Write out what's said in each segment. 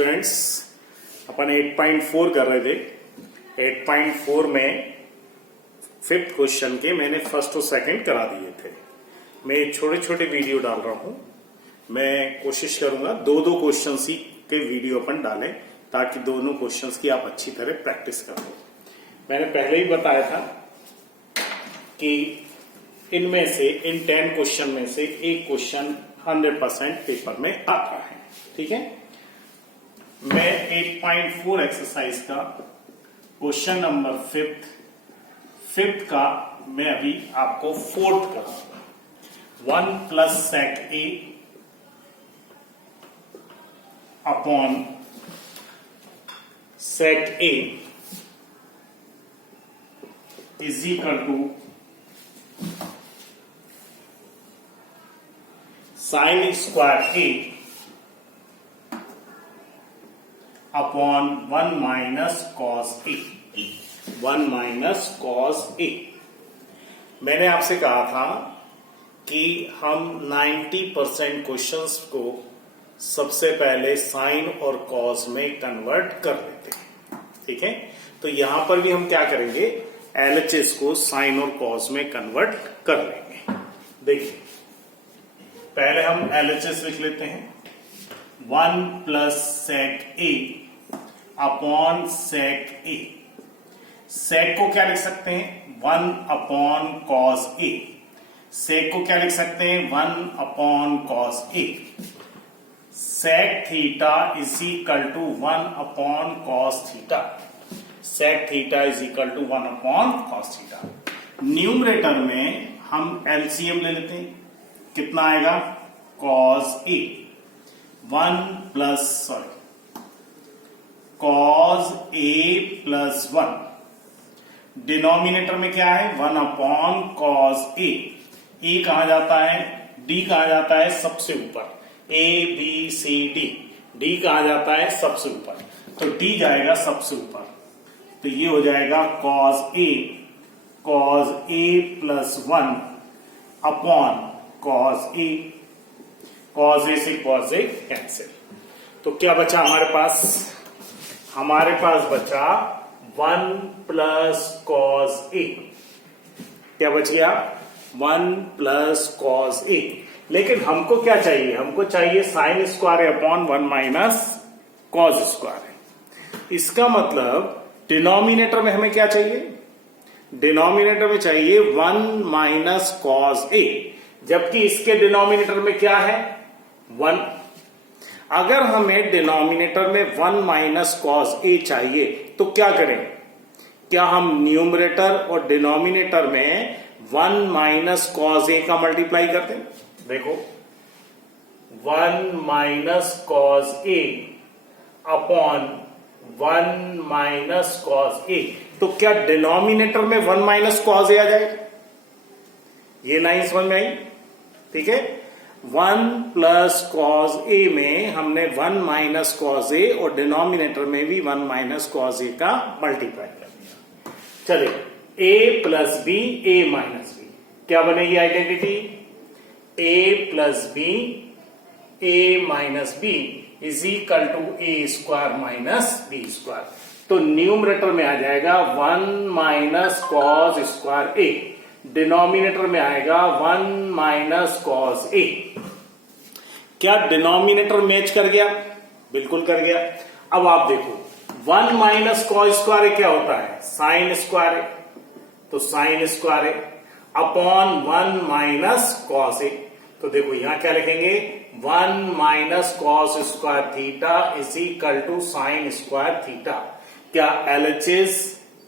Students, अपन 8.4 कर रहे थे। 8.4 में फिफ्थ क्वेश्चन के मैंने फर्स्ट और सेकंड करा दिए थे। मैं छोटे छोटे वीडियो डाल रहा हूं। मैं कोशिश करूंगा दो दो क्वेश्चन ही के वीडियो अपन डालें ताकि दोनों क्वेश्चंस की आप अच्छी तरह प्रैक्टिस कर लो। मैंने पहले ही बताया था कि इनमें से इन 10 क्वेश्चन में से एक क्वेश्चन 100% पेपर में आता है। ठीक है, मैं 8.4 एक्सरसाइज का क्वेश्चन नंबर फिफ्थ का मैं अभी आपको फोर्थ कराऊंगा। 1 plus sec A upon sec A is equal to sine square A upon 1 minus cos A. 1 minus cos A. मैंने आपसे कहा था कि हम 90% क्वेश्चंस को सबसे पहले साइन और कॉस में कन्वर्ट कर लेते हैं। ठीक है, तो यहां पर भी हम क्या करेंगे, एलएचएस को साइन और कॉस में कन्वर्ट कर लेंगे। देखिए, पहले हम एलएचएस लिख लेते हैं। 1 plus sec A upon sec ए। सेक को क्या लिख सकते हैं, 1 अपॉन कॉस ए। सेक को क्या लिख सकते हैं, 1 upon cos A. Sec theta is equal to 1 upon cos theta. Sec theta is equal to 1 upon cos theta. Numerator में हम एलसीएम ले लेते हैं। कितना आएगा, cos A 1 plus cos A plus 1। Denominator में क्या है, 1 अपॉन कॉस ए। ए कहा जाता है, डी कहा जाता है सबसे ऊपर, A B C D. D कहा जाता है सबसे ऊपर, तो डी जाएगा सबसे ऊपर। तो ये हो जाएगा cos A plus 1 upon cos A. Cos A से कॉस ए कैंसिल। तो क्या बचा हमारे पास, हमारे पास बचा 1 प्लस कॉस ए। क्या बच गया, 1 प्लस कॉस ए। लेकिन हमको क्या चाहिए, हमको चाहिए sine square upon 1 minus cos square. इसका मतलब डिनोमिनेटर में हमें क्या चाहिए, डिनोमिनेटर में चाहिए 1 माइनस कॉस ए, जबकि इसके डिनोमिनेटर में क्या है, 1। अगर हमें डिनोमिनेटर में 1 माइनस कॉस ए चाहिए तो क्या करें, क्या हम न्यूमरेटर और डिनोमिनेटर में 1 माइनस कॉस ए का मल्टीप्लाई करते हैं। देखो, 1 minus cos A upon 1 minus cos A. तो क्या डिनोमिनेटर में 1 माइनस कॉस ए आ जाएगा, ये लाइन समझ में आई। ठीक है, 1 प्लस कॉस ए में हमने 1 माइनस कॉस ए और डिनोमिनेटर में भी 1 माइनस कॉस ए का मल्टीप्लाई कर दिया। चलिए, A plus B, A minus B, क्या बनेगी identity, A plus B, A minus B is equal to A square minus B square. तो न्यूमरेटर में आ जाएगा 1 minus cos square A, denominator में आएगा 1 माइनस कॉस ए। क्या डिनोमिनेटर मैच कर गया, बिल्कुल कर गया। अब आप देखो, 1 माइनस कॉस स्क्वायर क्या होता है, साइन स्क्वायर ए। तो sine square A upon 1 minus cos A. तो देखो यहां क्या लिखेंगे, 1 minus cos square theta is equal to sine square theta. क्या LHS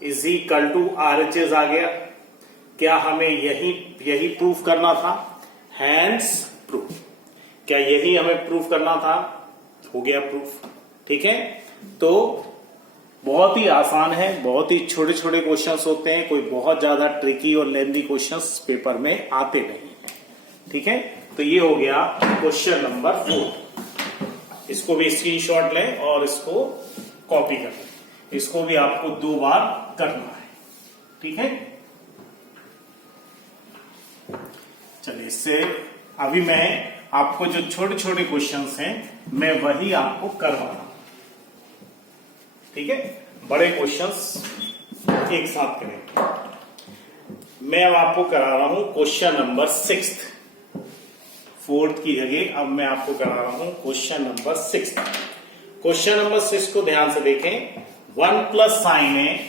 is equal to RHS आ गया। क्या हमें यही प्रूफ करना था, हैंस प्रूफ। क्या यही हमें प्रूफ करना था, हो गया प्रूफ। ठीक है, तो बहुत ही आसान है, बहुत ही छोटे छोटे क्वेश्चंस होते हैं, कोई बहुत ज्यादा ट्रिकी और लेंथी क्वेश्चंस पेपर में आते नहीं है। ठीक है, तो ये हो गया क्वेश्चन नंबर 4। इसको भी स्क्रीनशॉट लें और इसको कॉपी कर लें। इसको भी आपको 2 बार करना है। ठीक है, चलिए, इससे अभी मैं आपको जो छोटे छोटे क्वेश्चंस हैं मैं वही आपको करवा रहा हूं। ठीक है, बड़े क्वेश्चंस एक साथ करेंगे। मैं अब आपको करा रहा हूं क्वेश्चन नंबर 6, 4th की जगह अब मैं आपको करा रहा हूं क्वेश्चन नंबर 6। क्वेश्चन नंबर 6 को ध्यान से देखें। 1 plus sine A,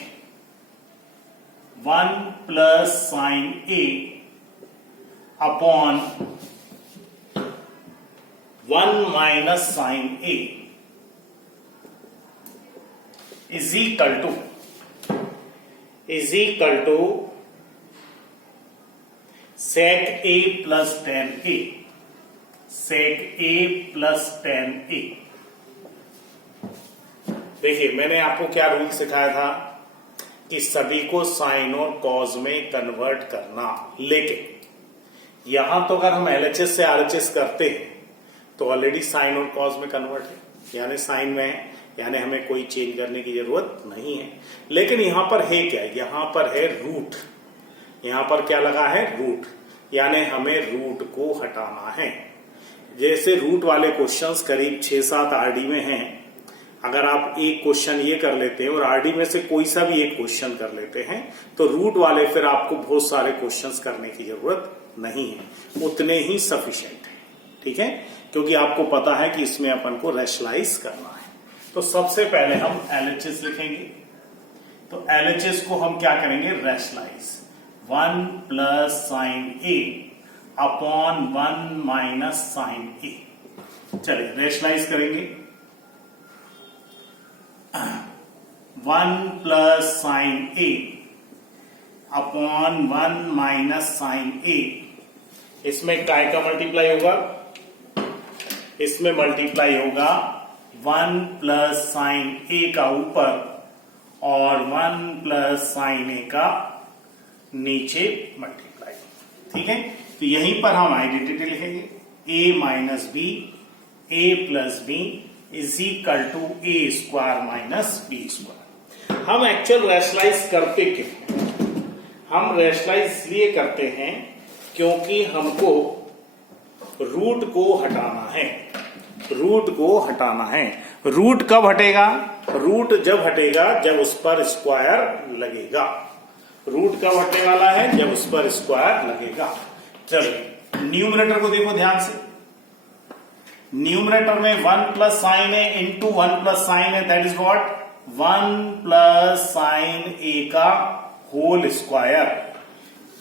1 plus sine A upon 1 minus sine A is equal to sec a plus tan a, sec a plus tan a। देखिए मैंने आपको क्या रूल सिखाया था कि सभी को साइन और कॉज में कन्वर्ट करना, लेकिन यहां तो अगर हम एलएचएस से आरएचएस करते हैं तो ऑलरेडी साइन और कॉज में कन्वर्ट है, यानी साइन में है, यानी हमें कोई चेंज करने की जरूरत नहीं है। लेकिन यहां पर है क्या, यहां पर है रूट, यहां पर क्या लगा है, रूट, यानी हमें रूट को हटाना है। जैसे रूट वाले क्वेश्चंस करीब 6-7 आरडी में हैं, अगर आप एक क्वेश्चन ये कर लेते हैं और आरडी में से कोई सा भी एक क्वेश्चन कर लेते हैं तो रूट वाले फिर आपको बहुत सारे क्वेश्चंस करने की जरूरत नहीं है, उतने ही सफिशिएंट है, ठीक है, क्योंकि आपको पता है कि इसमें अपन को रैशनलाइज करना है। तो सबसे पहले हम एलएचएस लिखेंगे, तो एलएचएस को हम क्या करेंगे, rationalise. 1 plus sine A upon 1 minus sine ए। चलिए रैशनलाइज करेंगे। 1 plus sine A upon 1 minus sine ए, इसमें काय का मल्टीप्लाई होगा, इसमें मल्टीप्लाई होगा 1 प्लस साइन ए का ऊपर और 1 प्लस साइन ए का नीचे मल्टीप्लाई, ठीक है। तो यहीं पर हम आइडेंटिटी लिखेंगे, a minus B, a plus B is equal to A square minus B square. हम एक्चुअल रैशनलाइज करते क्यों, हम रैशनलाइज इसलिए करते हैं क्योंकि हमको रूट को हटाना है, रूट को हटाना है। रूट कब हटेगा, रूट जब हटेगा जब उस पर स्क्वायर लगेगा, रूट कब हटने वाला है, जब उस पर स्क्वायर लगेगा। चलिए न्यूमरेटर को देखो ध्यान से, न्यूमरेटर में 1 plus sine A into 1 plus sine A, that is what, 1 plus sine A का होल स्क्वायर।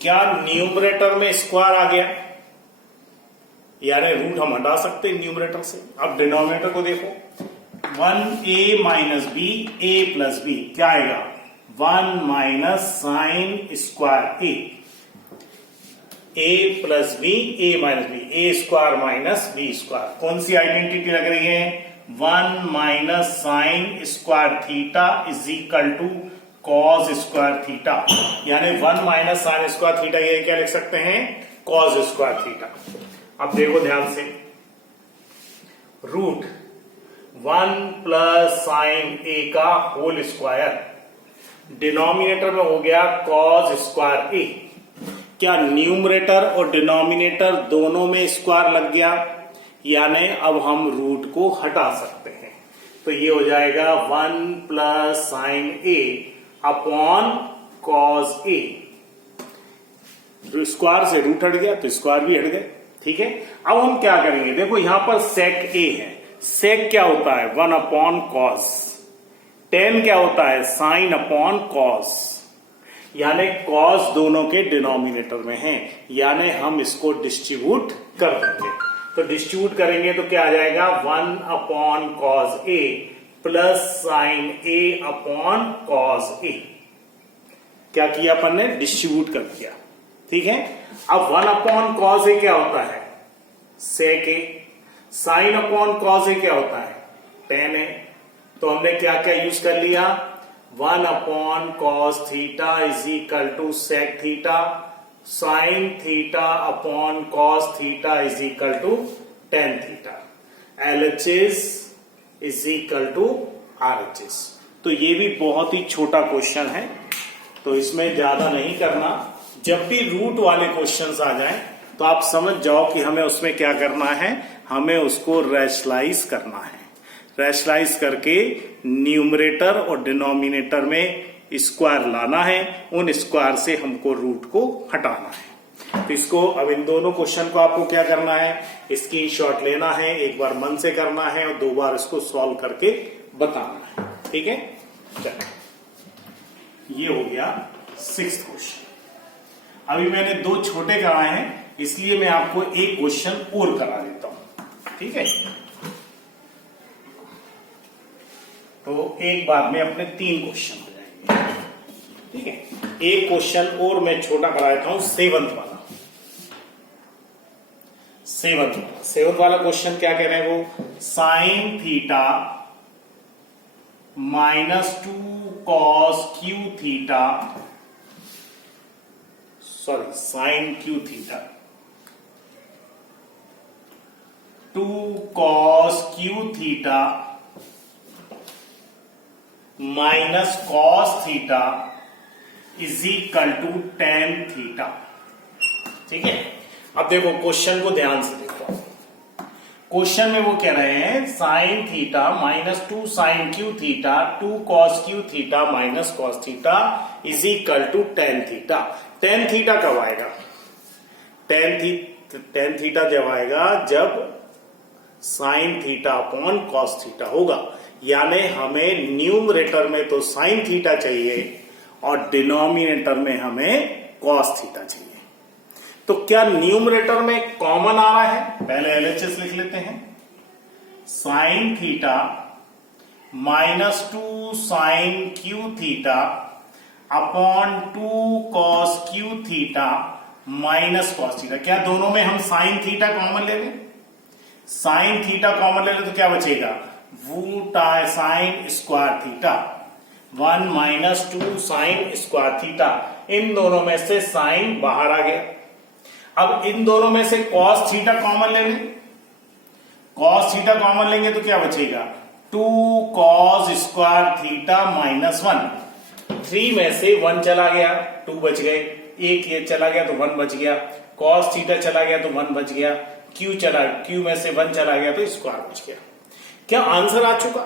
क्या न्यूमरेटर में स्क्वायर आ गया, यानी रूट हम हटा सकते हैं न्यूमरेटर से। अब डिनोमिनेटर को देखो, 1a minus B, a plus B, क्या आएगा, 1 minus sine square A plus B, A minus B, A square minus B square. कौन सी आइडेंटिटी लग रही है, 1 minus sine square theta is equal to cos square theta, यानी 1 minus sine square theta, ये क्या लिख सकते हैं, कॉस स्क्वायर थीटा। अब देखो ध्यान से, रूट 1 प्लस साइन ए का होल स्क्वायर, डिनोमिनेटर में हो गया कॉस स्क्वायर ए। क्या न्यूमरेटर और डिनोमिनेटर दोनों में स्क्वायर लग गया, यानी अब हम रूट को हटा सकते हैं। तो ये हो जाएगा 1 plus sine A upon cos A, square से रूट हट गया तो स्क्वायर भी हट गए, ठीक है। अब हम क्या करेंगे, देखो यहां पर सेक ए है, सेक क्या होता है, 1 अपॉन कॉस, टेन क्या होता है, साइन अपॉन कॉस, यानी कॉस दोनों के डिनोमिनेटर में है, यानी हम इसको डिस्ट्रीब्यूट कर देंगे। तो डिस्ट्रीब्यूट करेंगे तो क्या आ जाएगा, 1 upon cos A plus sine A upon cos ए। क्या किया अपन ने, डिस्ट्रीब्यूट कर दिया, ठीक है। अब 1 अपॉन कॉस ए क्या होता है, सेक ए, साइन अपॉन कॉस ए क्या होता है, टेन ए। तो हमने क्या क्या यूज कर लिया, 1 upon cos theta is equal to sec theta, sine theta upon cos theta is equal to tan theta, LHS is equal to RHS. तो ये भी बहुत ही छोटा क्वेश्चन है, तो इसमें ज्यादा नहीं करना। जब भी रूट वाले क्वेश्चंस आ जाएं तो आप समझ जाओ कि हमें उसमें क्या करना है, हमें उसको रैशनलाइज करना है। रैशनलाइज करके न्यूमरेटर और डिनोमिनेटर में स्क्वायर लाना है, उन स्क्वायर से हमको रूट को हटाना है। तो इसको अब इन दोनों क्वेश्चन को आपको क्या करना है, इसकी शॉट लेना है, एक बार मन से करना है और 2 बार इसको सॉल्व करके बताना है। ठीक है, चलो ये हो गया 6th क्वेश्चन। अभी मैंने 2 छोटे कराए हैं, इसलिए मैं आपको एक क्वेश्चन और करा देता हूं। ठीक है, तो एक बार में अपने 3 क्वेश्चन हो जाएंगे। ठीक है, एक क्वेश्चन और मैं छोटा करा देता हूं, 7th वाला। 7th वाला क्वेश्चन क्या कह रहे हैं वो, sine theta -2 cos cube theta, sorry sine cube theta 2 cos cube theta minus cos theta is equal to tan theta. ठीक है, अब देखो क्वेश्चन को ध्यान से देखो। क्वेश्चन में वो कह रहे हैं sine theta -2 sine cube theta 2 cos cube theta minus cos theta is equal to tan theta. Tan theta कब आएगा, टेन थीटा जब आएगा जब sine theta upon cos theta होगा, यानी हमें न्यूमरेटर में तो साइन थीटा चाहिए और डिनोमिनेटर में हमें कॉस थीटा चाहिए। तो क्या न्यूमरेटर में कॉमन आ रहा है, पहले एलएचएस लिख लेते हैं। Sine theta -2 sine cube theta upon 2 cos cube theta minus cos theta. क्या दोनों में हम साइन थीटा कॉमन ले लें, साइन थीटा कॉमन ले लें तो क्या बचेगा, sine square theta 1 -2 sine square theta. इन दोनों में से साइन बाहर आ गया। अब इन दोनों में से कॉस थीटा कॉमन ले लें, कॉस थीटा कॉमन लेंगे तो क्या बचेगा, 2 कॉस स्क्वायर थीटा -1। 3 में से 1 चला गया, 2 बच गए, एक ये चला गया तो 1 बच गया, कॉस थीटा चला गया तो 1 बच गया, क्यू में से 1 चला गया तो स्क्वायर बच गया। क्या आंसर आ चुका,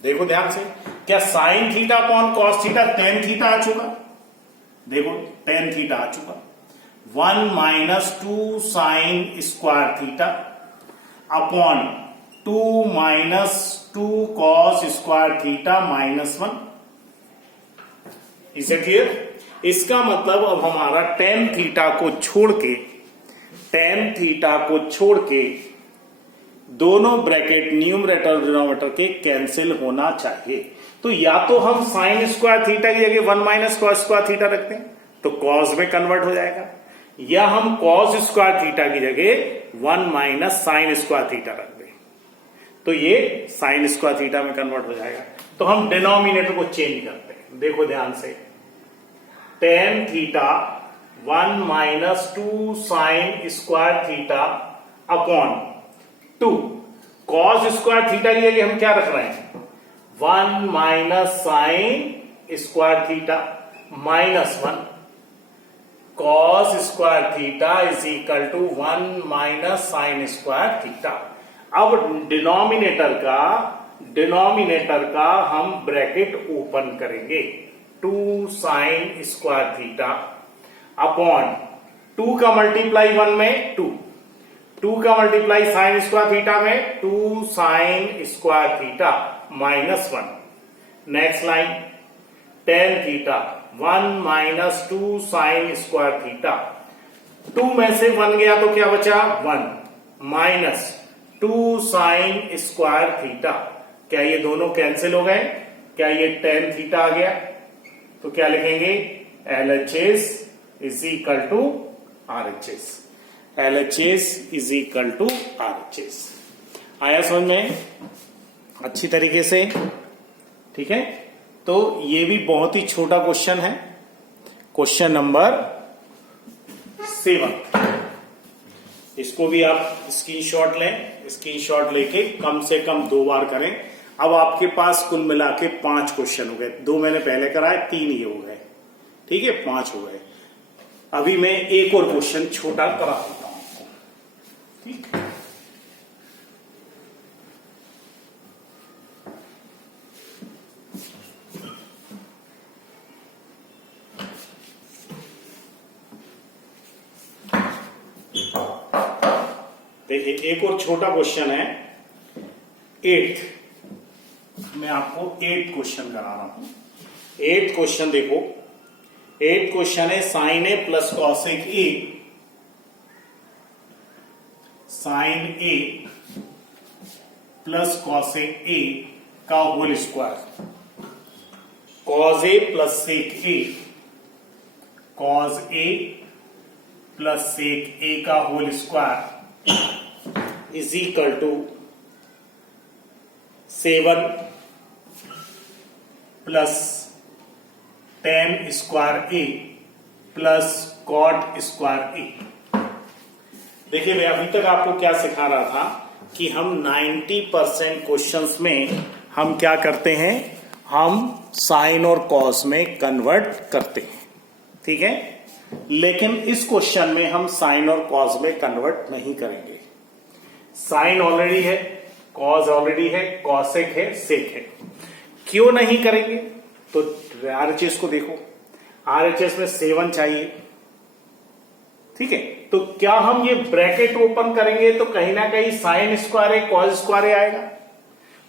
देखो ध्यान से, क्या sine theta upon cos theta tan theta आ चुका, देखो टेन थीटा आ चुका। 1 -2 sine square theta upon 2 -2 cos square theta -1। इसे क्लियर, इसका मतलब अब हमारा टेन थीटा को छोड़ के दोनों ब्रैकेट न्यूमरेटर और डिनोमिनेटर के कैंसिल होना चाहिए। तो या तो हम साइन स्क्वायर थीटा की जगह 1 - कॉस स्क्वायर थीटा रखते हैं तो कॉस में कन्वर्ट हो जाएगा, या हम कॉस स्क्वायर थीटा की जगह 1 - साइन स्क्वायर थीटा रख दें तो ये साइन स्क्वायर थीटा में कन्वर्ट हो जाएगा। तो हम डिनोमिनेटर को चेंज करते हैं, देखो ध्यान से, tan theta 1 - 2 sine square theta upon 2 cos square theta की जगह हम क्या रख रहे हैं, 1 - sine square theta -1 cos square theta is equal to 1 - sine square theta. अब डिनोमिनेटर का हम ब्रैकेट ओपन करेंगे, 2 साइन स्क्वायर थीटा अपॉन 2 का मल्टीप्लाई 1 में 2 का मल्टीप्लाई साइन स्क्वायर थीटा में 2 sine square theta -1। Next line ten theta 1 - 2 sine square theta, 2 में से 1 गया तो क्या बचा, 1 - 2 साइन स्क्वायर थीटा। क्या ये दोनों कैंसिल हो गए, क्या ये टेन थीटा आ गया, तो क्या लिखेंगे, LHS is equal to RHS, LHS is equal to RHS। आया समझ में अच्छी तरीके से, ठीक है। तो ये भी बहुत ही छोटा क्वेश्चन है, क्वेश्चन नंबर 7। इसको भी आप स्क्रीनशॉट लें, स्क्रीनशॉट लेके कम से कम 2 बार करें। अब आपके पास कुल मिला के 5 क्वेश्चन हो गए, 2 मैंने पहले कराए, 3 ये हो गए, ठीक है, 5 हो गए। अभी मैं एक और क्वेश्चन छोटा करा देता हूं आपको, ठीक। देखिए एक और छोटा क्वेश्चन है, 8th, मैं आपको 8th क्वेश्चन करा रहा हूं। 8th क्वेश्चन देखो, 8th क्वेश्चन है sine a plus cosec a, sine a plus cosec a का whole square, cos a plus sec a, cos a plus sec a का whole square is equal to 7 plus tan square A plus cot square a. देखिए मैं अभी तक आपको क्या सिखा रहा था कि हम 90% क्वेश्चंस में हम क्या करते हैं, हम साइन और कॉस में कन्वर्ट करते हैं, ठीक है। लेकिन इस क्वेश्चन में हम साइन और कॉस में कन्वर्ट नहीं करेंगे। साइन ऑलरेडी है, कॉस ऑलरेडी है, कॉसेक है, सेक है। क्यों नहीं करेंगे? तो आरएचएस को देखो, आरएचएस में 7 चाहिए, ठीक है। तो क्या हम ये ब्रैकेट ओपन करेंगे तो कहीं ना कहीं साइन स्क्वायर है कॉस स्क्वायर है आएगा,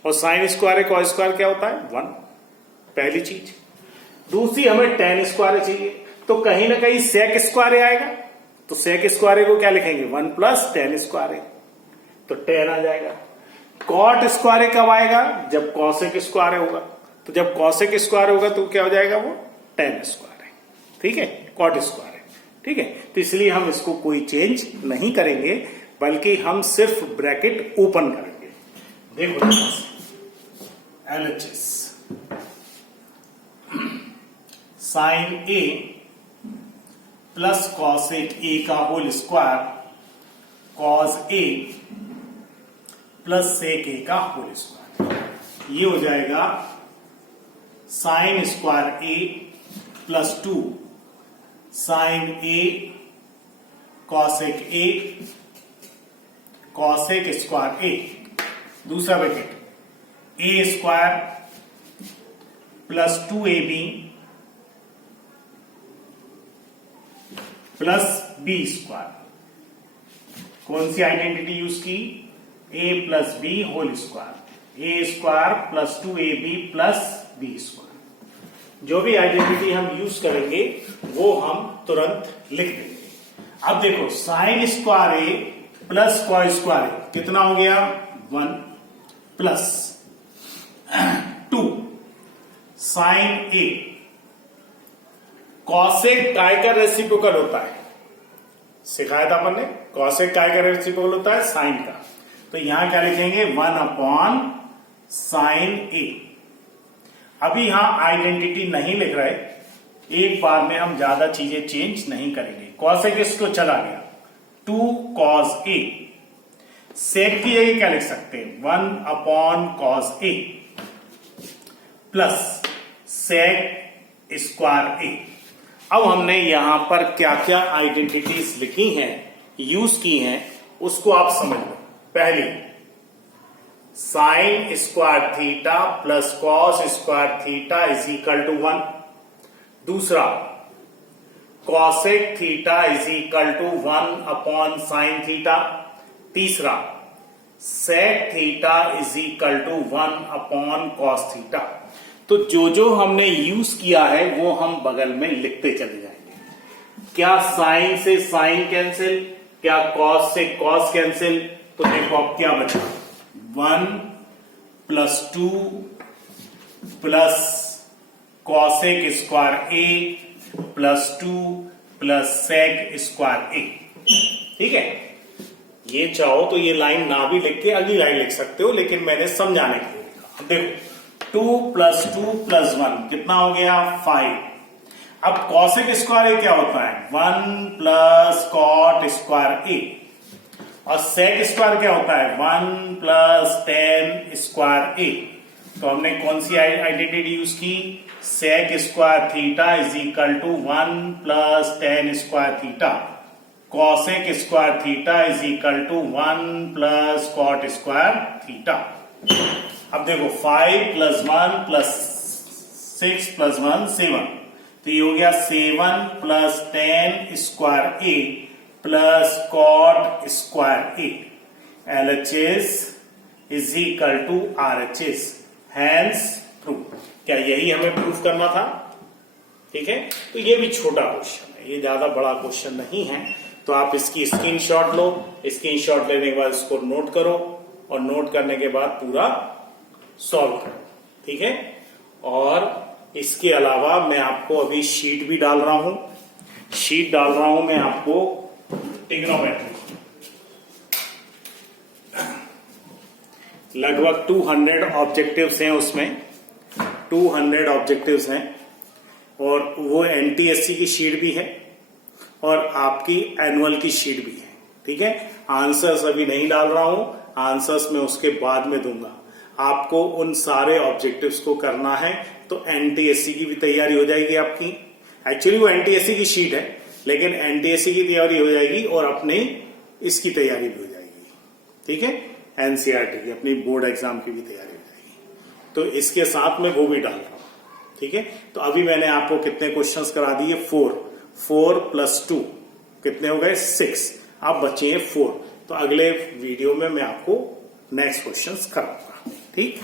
और साइन स्क्वायर है कॉस स्क्वायर क्या होता है 1, पहली चीज। दूसरी हमें tan स्क्वायर चाहिए, तो कहीं ना कहीं सेक स्क्वायर आएगा, तो सेक स्क्वायर को क्या लिखेंगे 1 प्लस tan स्क्वायर, तो tan आ जाएगा। कॉट स्क्वायर कब आएगा? जब कॉसेक स्क्वायर होगा, तो जब कॉसेक स्क्वायर होगा तो क्या हो जाएगा वो tan स्क्वायर है, ठीक है, कॉट स्क्वायर है, ठीक है। तो इसलिए हम इसको कोई चेंज नहीं करेंगे, बल्कि हम सिर्फ ब्रैकेट ओपन करेंगे। देखो LHS sine a plus cosec a का whole square, cos A plus sec a का होल स्क्वायर, ये हो जाएगा sine square A plus 2 sine a cosec a cosec square a, दूसरा bracket a square plus 2ab plus b square. कौन सी identity use की? a plus b whole square, a square plus 2ab plus b square. जो भी identity हम use करेंगे वो हम तुरंत लिख देंगे। अब देखो साइन स्क्वायर ए प्लस कॉस स्क्वायर ए कितना हो गया 1 प्लस 2 साइन ए, कॉसेक काय का रेसिप्रोकल होता है, सिखाया था अपन ने, कॉसेक काय का रेसिप्रोकल होता है साइन का। तो यहां क्या लिखेंगे 1 अपॉन साइन ए। अभी यहां आइडेंटिटी नहीं लिख रहे, एक बार में हम ज्यादा चीजें चेंज नहीं करेंगे। कॉसेक इसको चला गया 2 कॉस ए, सेक की जगह क्या लिख सकते हैं 1 अपॉन कॉस ए प्लस सेक स्क्वायर ए। अब हमने यहां पर क्या क्या आइडेंटिटीज लिखी हैं, यूज की हैं, उसको आप समझ लो। पहली sine square theta plus cos square theta is equal to 1। दूसरा cosec theta is equal to 1 upon sine theta. तीसरा sec theta is equal to 1 upon cos theta. तो जो जो हमने यूज किया है वो हम बगल में लिखते चले जाएंगे। क्या साइन से साइन कैंसिल, क्या कॉस से कॉस कैंसिल, तो देखो अब क्या बचा 1 प्लस 2 प्लस कॉसेक स्क्वायर ए प्लस 2 प्लस सेक स्क्वायर ए, ठीक है। ये चाहो तो ये लाइन ना भी लिख के अगली लाइन लिख सकते हो, लेकिन मैंने समझाने के लिए लिखा। देखो 2 प्लस 2 प्लस 1 कितना हो गया 5। अब कॉसेक स्क्वायर ए क्या होता है 1 प्लस कॉट स्क्वायर ए, और सेक स्क्वायर क्या होता है 1 प्लस tan स्क्वायर ए। तो हमने कौन सी आइडेंटिटी यूज की, sec square theta is equal to 1 plus tan square theta, cosec square theta is equal to 1 plus cot square theta. अब देखो 5 प्लस 1 प्लस 6 प्लस 1 7, तो ये हो गया 7 plus tan square A plus cot square A. LHS is equal to RHS, hence prove. क्या यही हमें prove करना था? ठीक है, तो ये भी छोटा क्वेश्चन है, ये ज्यादा बड़ा क्वेश्चन नहीं है। तो आप इसकी स्क्रीनशॉट लो, स्क्रीनशॉट लेने के बाद इसको नोट करो और नोट करने के बाद पूरा सॉल्व करो। ठीक है, और इसके अलावा मैं आपको अभी शीट भी डाल रहा हूं, शीट डाल रहा हूं मैं आपको ट्रिग्नोमेट्री, लगभग 200 ऑब्जेक्टिव्स हैं उसमें, 200 ऑब्जेक्टिव्स हैं, और वो NTSC की शीट भी है और आपकी एनुअल की शीट भी है। ठीक है, आंसर्स अभी नहीं डाल रहा हूं, आंसर्स मैं उसके बाद में दूंगा। आपको उन सारे ऑब्जेक्टिव्स को करना है, तो NTSC की भी तैयारी हो जाएगी आपकी। एक्चुअली वो NTSC की शीट है, लेकिन NTSC की तैयारी हो जाएगी और अपनी इसकी तैयारी भी हो जाएगी। ठीक है, NCERT की अपनी बोर्ड एग्जाम की भी तैयारी हो जाएगी। तो इसके साथ में वो भी डाल रहा हूं। ठीक है, तो अभी मैंने आपको कितने क्वेश्चंस करा दिए? 4 + 2 कितने हो गए? 6। अब बचे हैं 4। तो अगले वीडियो में मैं आपको नेक्स्ट क्वेश्चंस कराऊंगा। ठीक।